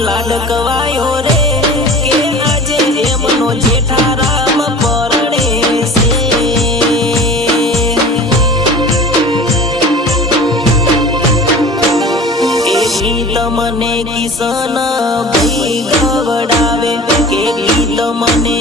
લાડકવાયો રે કે આજે એમનો જેઠારામ પરણે છે એ ગીત મને કિશન ભાઈ ગવડાવે કે ગીત મને